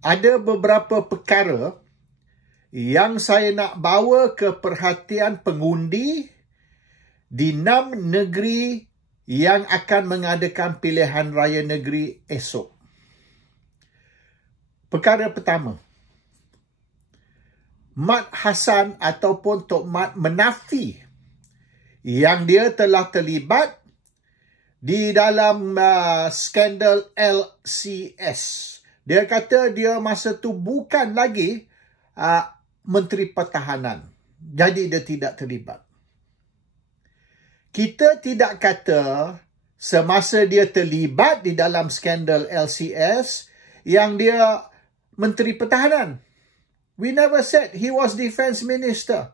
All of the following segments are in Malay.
ada beberapa perkara yang saya nak bawa ke perhatian pengundi di 6 negeri yang akan mengadakan pilihan raya negeri esok. Perkara pertama, Mat Hassan ataupun Tok Mat menafi yang dia telah terlibat di dalam skandal LCS. Dia kata dia masa tu bukan lagi Menteri Pertahanan. Jadi dia tidak terlibat. Kita tidak kata semasa dia terlibat di dalam skandal LCS yang dia Menteri Pertahanan. We never said he was Defence Minister.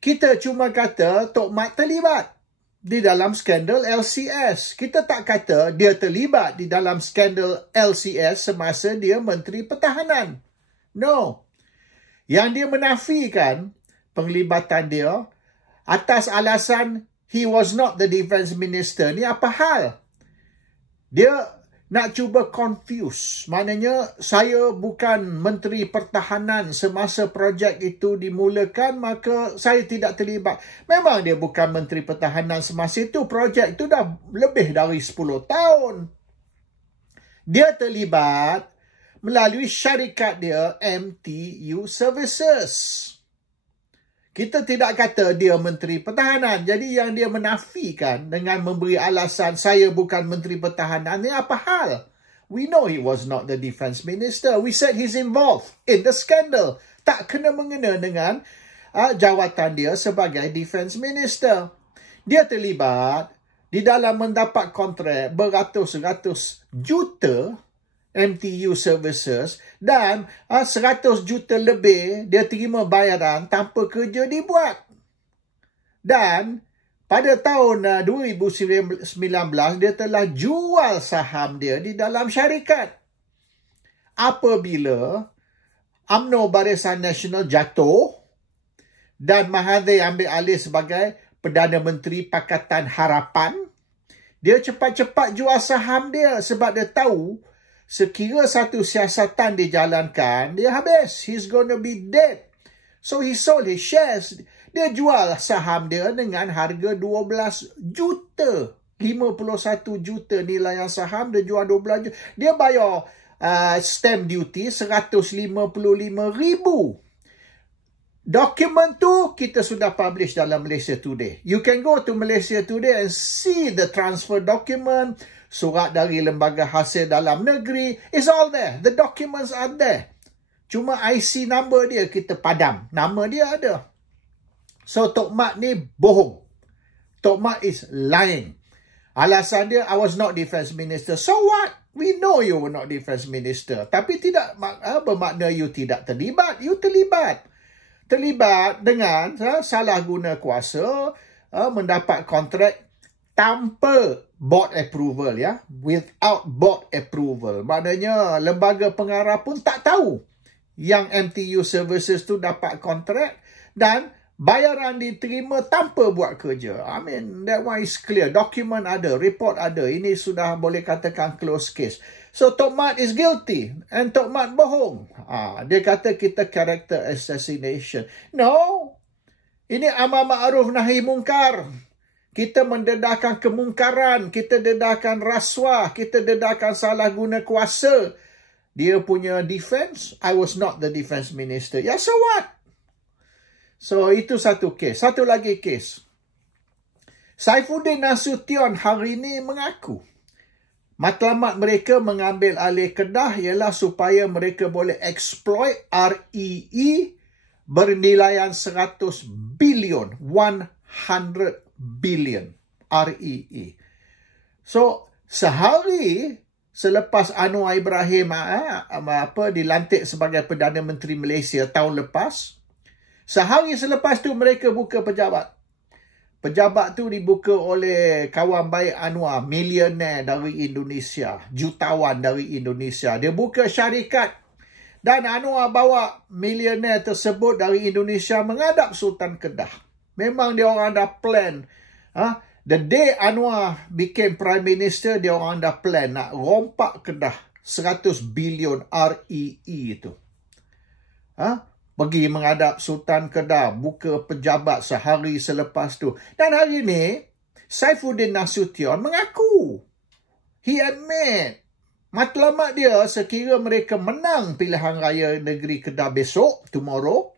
Kita cuma kata Tok Mat terlibat di dalam skandal LCS. Kita tak kata dia terlibat di dalam skandal LCS semasa dia Menteri Pertahanan. No. Yang dia menafikan penglibatan dia atas alasan he was not the Defence Minister. Ni apa hal? Dia nak cuba confuse. Maknanya saya bukan Menteri Pertahanan semasa projek itu dimulakan, maka saya tidak terlibat. Memang dia bukan Menteri Pertahanan semasa itu. Projek itu dah lebih dari 10 tahun. Dia terlibat melalui syarikat dia MTU Services. Kita tidak kata dia Menteri Pertahanan. Jadi yang dia menafikan dengan memberi alasan saya bukan Menteri Pertahanan ni apa hal? We know he was not the Defence Minister. We said he's involved in the scandal. Tak kena-mengena dengan jawatan dia sebagai Defence Minister. Dia terlibat di dalam mendapat kontrak beratus-ratus juta MTU Services dan 100 juta lebih dia terima bayaran tanpa kerja dibuat. Dan pada tahun 2019 dia telah jual saham dia di dalam syarikat. Apabila UMNO Barisan Nasional jatuh dan Mahathir ambil alih sebagai Perdana Menteri Pakatan Harapan, dia cepat-cepat jual saham dia sebab dia tahu sekira satu siasatan dijalankan, dia habis. He's gonna be dead. So he sold his shares. Dia jual saham dia dengan harga 12 juta. 51 juta nilai saham, dia jual 12 juta. Dia bayar stamp duty 155,000. Dokumen tu kita sudah publish dalam Malaysia Today. You can go to Malaysia Today and see the transfer document. Surat dari lembaga hasil dalam negeri. It's all there. The documents are there. Cuma IC number dia kita padam. Nama dia ada. So Tok Mat ni bohong. Tok Mat is lying. Alasan dia, I was not Defence Minister. So what? We know you were not Defence Minister. Tapi tidak bermakna you tidak terlibat. You terlibat. Terlibat dengan salah guna kuasa, mendapat kontrak tanpa board approval, ya, without board approval. Maknanya lembaga pengarah pun tak tahu yang MTU Services tu dapat kontrak dan bayaran diterima tanpa buat kerja. I mean, that one is clear. Dokumen ada, report ada. Ini sudah boleh katakan close case. So Tok Mat is guilty and Tok Mat bohong. Dia kata kita character assassination. No. Ini amar ma'ruf nahi mungkar. Kita mendedahkan kemungkaran, kita dedahkan rasuah, kita dedahkan salah guna kuasa. Dia punya defense, I was not the Defence Minister. Ya, so what? So, itu satu kes. Satu lagi kes. Saifuddin Nasution hari ini mengaku matlamat mereka mengambil alih Kedah ialah supaya mereka boleh exploit REE bernilaian 100 bilion. 100 billion REE. So, sehari selepas Anwar Ibrahim dilantik sebagai Perdana Menteri Malaysia tahun lepas, sehari selepas tu mereka buka pejabat. Pejabat tu dibuka oleh kawan baik Anwar, milioner dari Indonesia, jutawan dari Indonesia. Dia buka syarikat dan Anwar bawa milioner tersebut dari Indonesia menghadap Sultan Kedah. Memang dia orang dah plan. The day Anwar became Prime Minister, dia orang dah plan nak rompak Kedah. 100 bilion REE itu. Pergi menghadap Sultan Kedah, buka pejabat sehari selepas tu. Dan hari ni, Saifuddin Nasution mengaku. He admit. Matlamat dia sekira mereka menang pilihan raya negeri Kedah besok, tomorrow,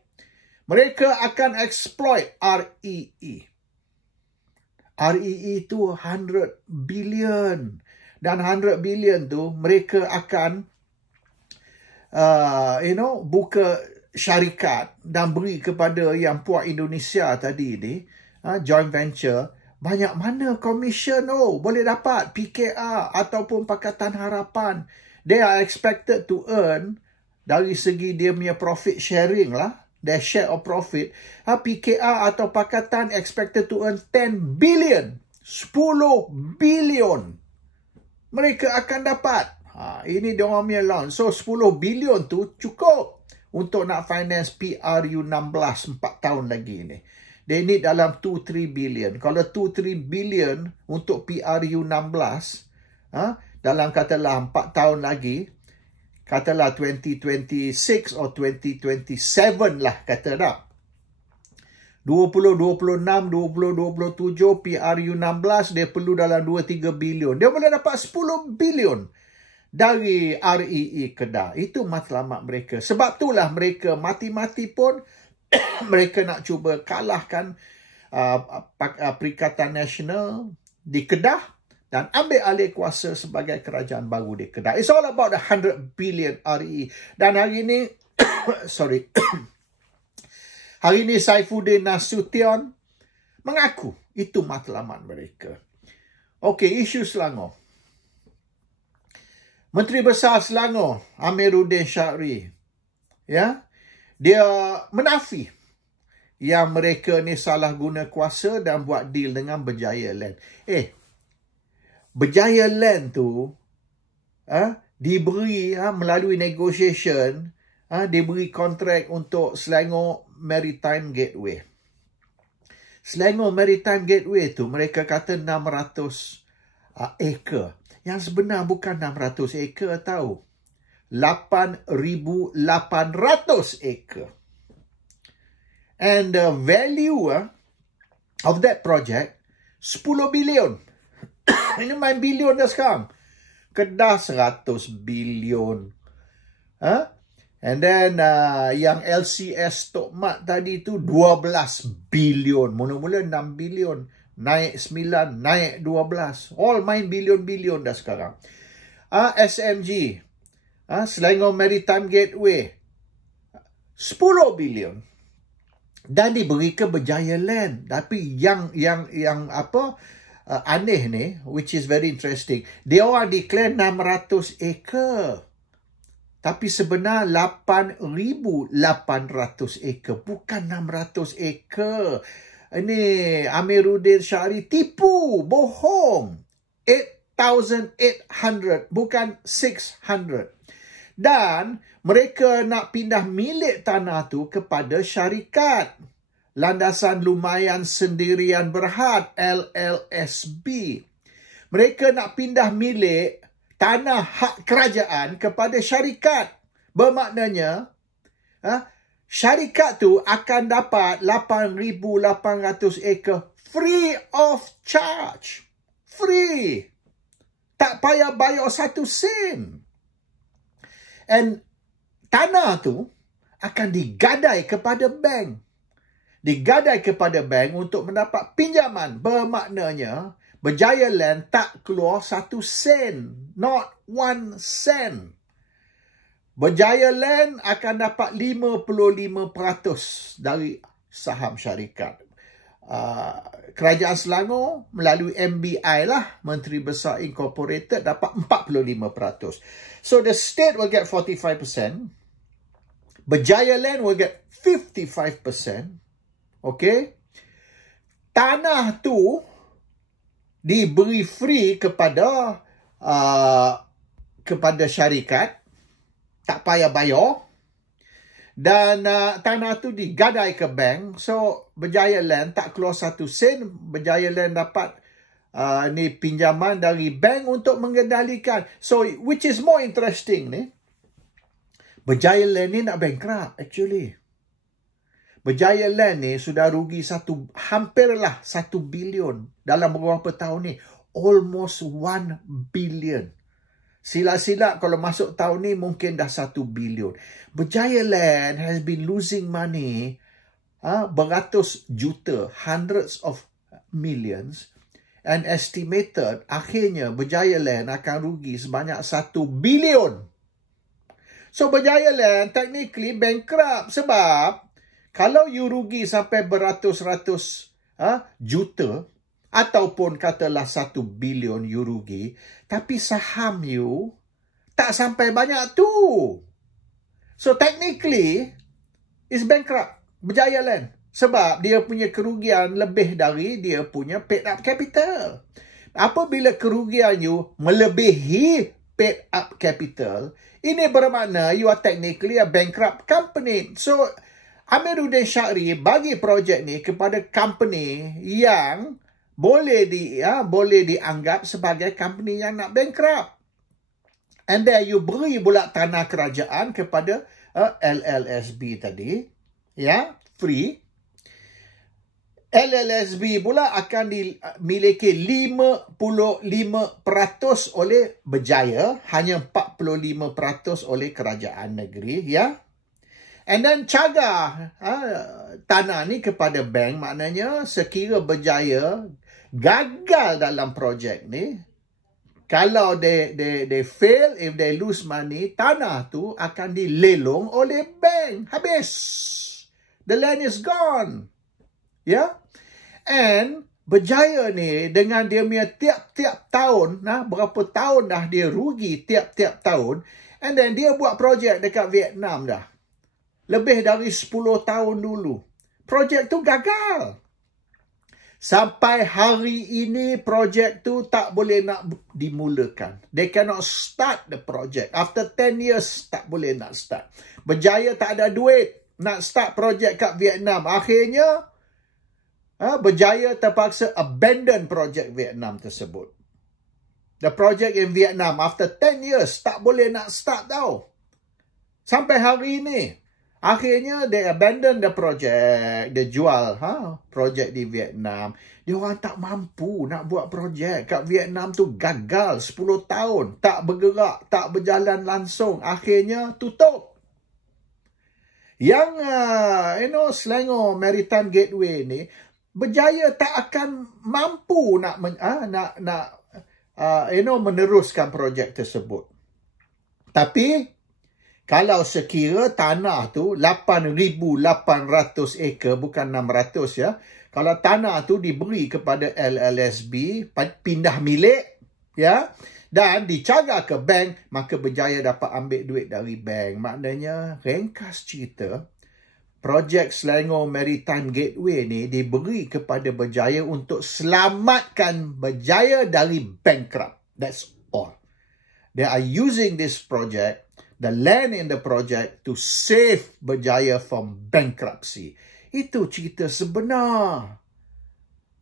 mereka akan exploit REE. REE tu 100 billion. Dan 100 billion tu mereka akan buka syarikat dan beri kepada yang Puak Indonesia tadi ni, joint venture. Banyak mana commission boleh dapat PKR ataupun Pakatan Harapan. They are expected to earn dari segi dia punya profit sharing lah, their share of profit. PKR atau Pakatan expected to earn 10 billion. 10 billion. Mereka akan dapat. Ini diorang punya loan. So 10 billion tu cukup untuk nak finance PRU 16 4 tahun lagi ni. They need dalam 2-3 billion. Kalau 2-3 billion untuk PRU 16, dalam katalah 4 tahun lagi, katalah 2026 atau 2027 lah kata tak. 2026, 2027 PRU 16 dia perlu dalam 2-3 bilion. Dia boleh dapat 10 bilion dari REE Kedah. Itu matlamat mereka. Sebab itulah mereka mati-mati pun mereka nak cuba kalahkan Perikatan Nasional di Kedah dan ambil alih kuasa sebagai kerajaan baru di Kedah. It's all about the 100 billion REE. Dan hari ini hari ini Saifuddin Nasution mengaku itu matlamat mereka. Okey, isu Selangor. Menteri Besar Selangor, Amiruddin Syari, dia menafi yang mereka ni salah guna kuasa dan buat deal dengan Berjaya Land. Berjaya Land tu diberi melalui negotiation, diberi kontrak untuk Selangor Maritime Gateway. Selangor Maritime Gateway tu mereka kata 600 acre. Yang sebenar bukan 600 acre tahu. 8,800 acre. And the value of that project 10 bilion. Ini main bilion dah sekarang. Kedah 100 bilion. And then yang LCS Tok Mat tadi tu 12 bilion. Mula-mula 6 bilion. Naik 9, naik 12. All main bilion-bilion dah sekarang. SMG. Selangor Maritime Gateway. 10 bilion. Dan diberi ke Berjaya Land. Tapi yang aneh ni, which is very interesting, dia orang declare 600 acre. Tapi sebenar 8,800 acre. Bukan 600 acre. Ini Amiruddin Syari tipu, bohong. 8,800, bukan 600. Dan mereka nak pindah milik tanah tu kepada syarikat Landasan Lumayan Sendirian Berhad, LLSB. Mereka nak pindah milik tanah hak kerajaan kepada syarikat. Bermaknanya, syarikat tu akan dapat 8,800 acre free of charge. Free. Tak payah bayar 1 sen. And tanah tu akan digadai kepada bank. Digadai kepada bank untuk mendapat pinjaman. Bermaknanya, Berjaya Land tak keluar 1 sen. Not 1 sen. Berjaya Land akan dapat 55% dari saham syarikat. Kerajaan Selangor melalui MBI lah, Menteri Besar Incorporated, dapat 45%. So the state will get 45%. Berjaya Land will get 55%. Okay. Tanah tu diberi free kepada syarikat. Tak payah bayar. Dan tanah tu digadai ke bank. So, Berjaya Land tak keluar 1 sen. Berjaya Land dapat ni pinjaman dari bank untuk mengendalikan. So, which is more interesting ni, Berjaya Land ni nak bankrupt actually. Berjaya Land ni sudah rugi hampirlah 1 bilion dalam beberapa tahun ni. Almost 1 billion. Sila-sila kalau masuk tahun ni mungkin dah 1 bilion. Berjaya Land has been losing money beratus juta, hundreds of millions, and estimated akhirnya Berjaya Land akan rugi sebanyak 1 bilion. So Berjaya Land technically bankrupt sebab kalau you rugi sampai beratus-ratus juta ataupun katalah 1 bilion you rugi, tapi saham you tak sampai banyak tu. So technically is bankrupt Berjaya Land sebab dia punya kerugian lebih dari dia punya paid up capital. Apabila kerugian you melebihi paid up capital, ini bermakna you are technically a bankrupt company. So Amiruddin Syahri bagi projek ni kepada company yang boleh dianggap sebagai company yang nak bankrupt. And then you beri pula tanah kerajaan kepada LLSB tadi, free. LLSB pula akan dimiliki 55% oleh Berjaya, hanya 45% oleh kerajaan negeri, And then cagar tanah ni kepada bank, maknanya sekira Berjaya gagal dalam projek ni, kalau they fail, if they lose money, tanah tu akan dilelong oleh bank. Habis. The land is gone. And Berjaya ni dengan dia punya tiap-tiap tahun, berapa tahun dah dia rugi tiap-tiap tahun, and then dia buat projek dekat Vietnam dah. Lebih dari 10 tahun dulu. Projek tu gagal. Sampai hari ini projek tu tak boleh nak dimulakan. They cannot start the project. After 10 years tak boleh nak start. Berjaya tak ada duit nak start projek kat Vietnam. Akhirnya Berjaya terpaksa abandon projek Vietnam tersebut. The project in Vietnam after 10 years tak boleh nak start tau. Sampai hari ini. Akhirnya they abandon the project, dia jual projek di Vietnam. Dia orang tak mampu nak buat projek kat Vietnam tu, gagal 10 tahun, tak bergerak, tak berjalan langsung. Akhirnya tutup. Yang Selangor Maritime Gateway ni, Berjaya tak akan mampu nak meneruskan projek tersebut. Tapi kalau sekira tanah tu 8,800 ekar, bukan 600 Kalau tanah tu diberi kepada LLSB, pindah milik, dan dicagar ke bank, maka Berjaya dapat ambil duit dari bank. Maknanya, ringkas cerita, projek Selangor Maritime Gateway ni diberi kepada Berjaya untuk selamatkan Berjaya dari bankrupt. That's all. They are using this project, the land in the project, to save Berjaya from bankruptcy. Itu cerita sebenar.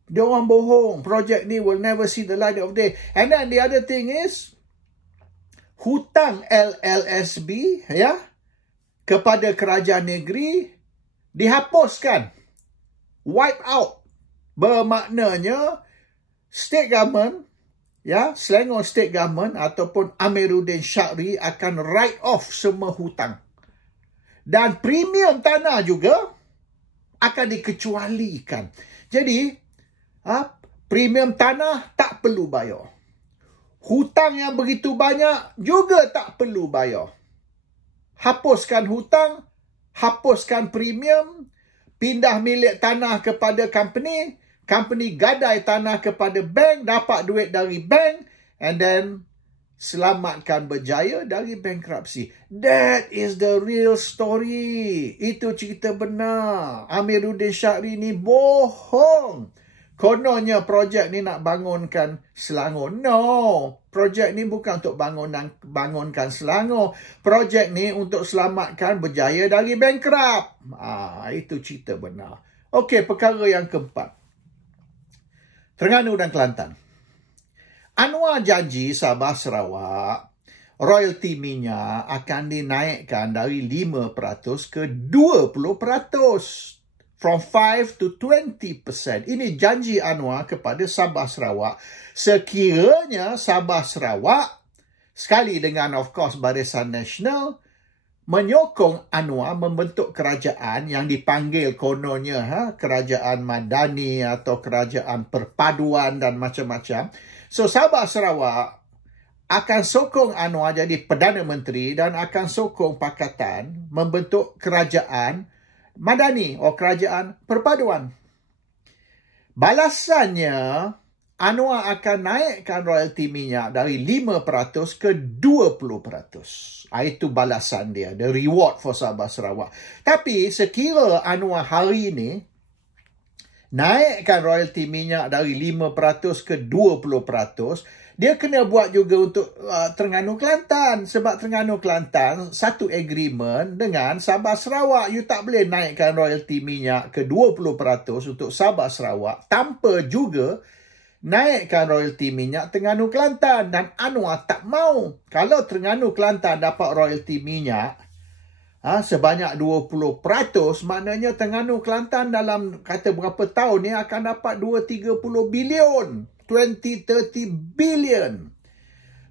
Dia orang bohong. Project ni will never see the light of day. And then the other thing is, hutang LLSB kepada kerajaan negeri dihapuskan. Wipe out. Bermaknanya state government, Selangor State Government ataupun Amiruddin Syahri akan write off semua hutang. Dan premium tanah juga akan dikecualikan. Jadi, premium tanah tak perlu bayar. Hutang yang begitu banyak juga tak perlu bayar. Hapuskan hutang, hapuskan premium, pindah milik tanah kepada company, company gadai tanah kepada bank, dapat duit dari bank, and then selamatkan Berjaya dari bankruptcy. That is the real story. Itu cerita benar. Amiruddin Syahri ni bohong. Kononnya projek ni nak bangunkan Selangor. No. Projek ni bukan untuk bangunkan Selangor. Projek ni untuk selamatkan Berjaya dari bankrupt. Itu cerita benar. Okey, perkara yang keempat. Terengganu dan Kelantan. Anwar janji Sabah Sarawak, royalti minyak akan dinaikkan dari 5% ke 20%. From 5 to 20%. Ini janji Anwar kepada Sabah Sarawak. Sekiranya Sabah Sarawak, sekali dengan of course Barisan Nasional, menyokong Anwar membentuk kerajaan yang dipanggil kononnya kerajaan madani atau kerajaan perpaduan dan macam-macam. So Sabah Sarawak akan sokong Anwar jadi Perdana Menteri dan akan sokong Pakatan membentuk kerajaan madani atau kerajaan perpaduan. Balasannya, Anwar akan naikkan royalti minyak dari 5% ke 20%. Itu balasan dia, the reward for Sabah Sarawak. Tapi sekira Anwar hari ini naikkan royalti minyak dari 5% ke 20%, dia kena buat juga untuk Terengganu Kelantan. Sebab Terengganu Kelantan satu agreement dengan Sabah Sarawak. You tak boleh naikkan royalti minyak ke 20% untuk Sabah Sarawak tanpa juga naikkan royalti minyak Terengganu Kelantan. Dan Anwar tak mau. Kalau Terengganu Kelantan dapat royalti minyak sebanyak 20%, maknanya Terengganu Kelantan dalam kata berapa tahun ni akan dapat 2-30 bilion. 20-30 billion.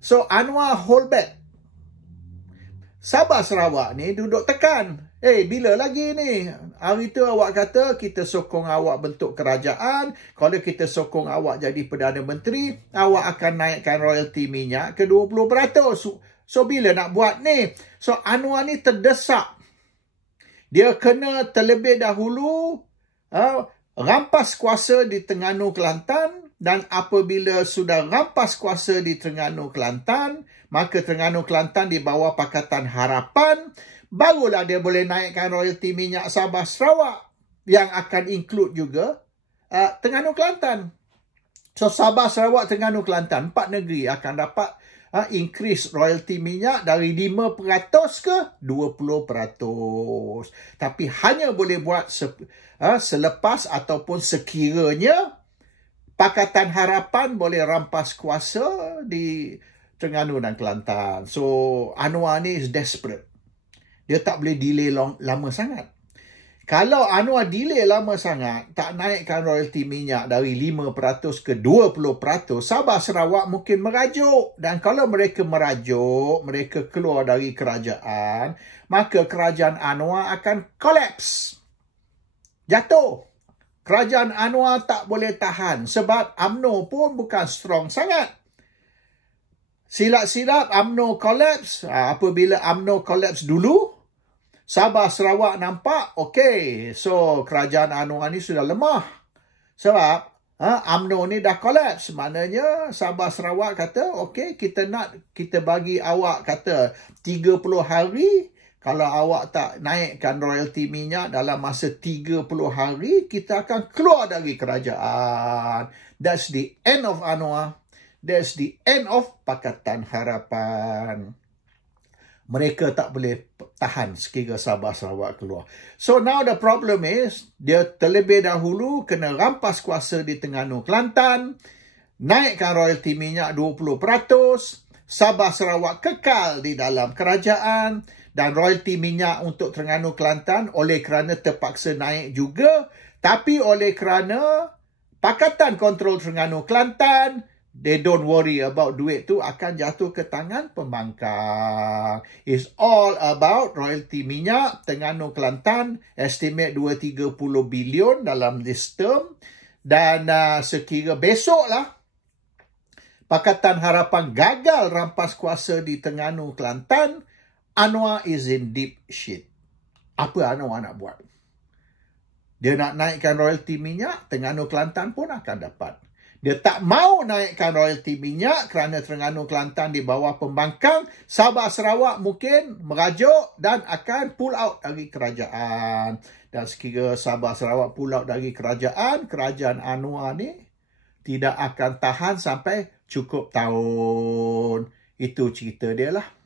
So Anwar hold back. Sabah Sarawak ni duduk tekan. Bila lagi ni? Hari tu awak kata kita sokong awak bentuk kerajaan. Kalau kita sokong awak jadi Perdana Menteri, awak akan naikkan royalti minyak ke 20%. So bila nak buat ni? So Anwar ni terdesak. Dia kena terlebih dahulu rampas kuasa di Terengganu Kelantan. Dan apabila sudah rampas kuasa di Terengganu Kelantan, maka Terengganu Kelantan di bawah Pakatan Harapan, barulah dia boleh naikkan royalti minyak Sabah Sarawak yang akan include juga Terengganu Kelantan. So Sabah Sarawak, Terengganu Kelantan, 4 negeri akan dapat increase royalti minyak dari 5% ke 20%. Tapi hanya boleh buat selepas ataupun sekiranya Pakatan Harapan boleh rampas kuasa di Terengganu dan Kelantan. So, Anwar ni is desperate. Dia tak boleh delay lama sangat. Kalau Anwar delay lama sangat, tak naikkan royalti minyak dari 5% ke 20%, Sabah Sarawak mungkin merajuk. Dan kalau mereka merajuk, mereka keluar dari kerajaan, maka kerajaan Anwar akan collapse. Jatuh. Kerajaan Anwar tak boleh tahan sebab UMNO pun bukan strong sangat. Silap-silap UMNO collapse. Apabila UMNO collapse dulu, Sabah Sarawak nampak, okey, so kerajaan Anwar ni sudah lemah. Sebab UMNO ni dah collapse. Maknanya Sabah Sarawak kata, okey, kita bagi awak kata 30 hari. Kalau awak tak naikkan royalti minyak dalam masa 30 hari, kita akan keluar dari kerajaan. That's the end of Anwar. That's the end of Pakatan Harapan. Mereka tak boleh tahan sekiranya Sabah Sarawak keluar. So now the problem is, dia terlebih dahulu kena rampas kuasa di Terengganu Kelantan, naikkan royalti minyak 20%, Sabah Sarawak kekal di dalam kerajaan, dan royalti minyak untuk Terengganu Kelantan oleh kerana terpaksa naik juga. Tapi oleh kerana Pakatan Kontrol Terengganu Kelantan, they don't worry about duit tu akan jatuh ke tangan pembangkang. It's all about royalti minyak. Terengganu Kelantan estimate 2-30 bilion dalam this term. Dan sekira besok lah, Pakatan Harapan gagal rampas kuasa di Terengganu Kelantan, Anwar is in deep shit. Apa Anwar nak buat? Dia nak naikkan royalti minyak, Terengganu Kelantan pun akan dapat. Dia tak mau naikkan royalti minyak kerana Terengganu Kelantan di bawah pembangkang. Sabah Sarawak mungkin merajuk dan akan pull out dari kerajaan. Dan sekira Sabah Sarawak pull out dari kerajaan, kerajaan Anwar ni tidak akan tahan sampai cukup tahun. Itu cerita dia lah.